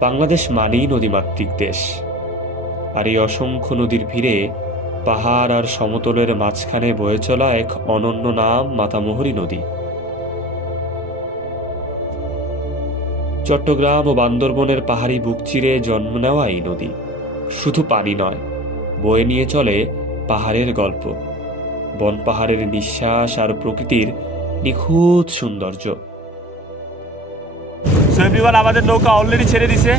বাংলাদেশ মানেই নদীমাতৃক দেশ, আর এই অসংখ্য নদীর ভিড়ে পাহাড় আর সমতলের মাঝখানে বয়ে চলা এক অনন্য নাম মাতামুহুরী নদী। চট্টগ্রাম ও বান্দরবনের পাহাড়ি বুক চিরে জন্ম নেওয়া এই নদী শুধু পানি নয়, বয়ে নিয়ে চলে পাহাড়ের গল্প, বন পাহাড়ের নিঃশ্বাস আর প্রকৃতির নিখুঁত সৌন্দর্য। সো এভরিওয়ান, আমাদের নৌকা অলরেডি ছেড়ে দিছে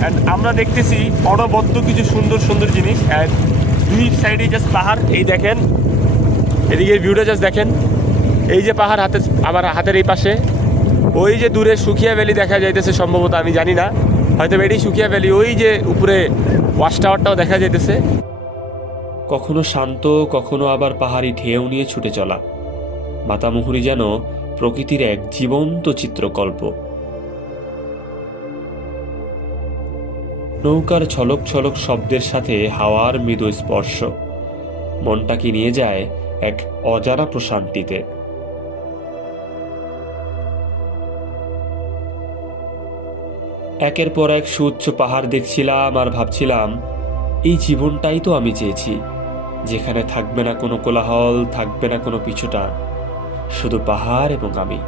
অ্যান্ড আমরা দেখতেছি অনবদ্য কিছু সুন্দর সুন্দর জিনিস। অ্যান্ড দুই সাইডে জাস্ট পাহাড়, এই দেখেন, এদিকে ভিউটা জাস্ট দেখেন। এই যে পাহাড় হাতে, আমার হাতের এই পাশে ওই যে দূরে সুখিয়া ভ্যালি দেখা যাইতেছে, সম্ভবত আমি জানি না, হয়তো এটাই সুখিয়া ভ্যালি। ওই যে উপরে ওয়াচ টাওয়ারটাও দেখা যাইতেছে। কখনো শান্ত, কখনো আবার পাহাড়ি ঢেউ নিয়ে ছুটে চলা মাতামুহুরী যেন প্রকৃতির এক জীবন্ত চিত্রকল্প। নৌকার ছলক ছলক শব্দের সাথে হাওয়ার মৃদু স্পর্শ মনটাকে নিয়ে যায় এক অজানা প্রশান্তিতে। একের পর এক সুউচ্চ পাহাড় দেখছিলাম আর ভাবছিলাম, এই জীবনটাই তো আমি চেয়েছি, যেখানে থাকবে না কোনো কোলাহল, থাকবে না কোনো পিছুটান, শুধু পাহাড় এবং আমি।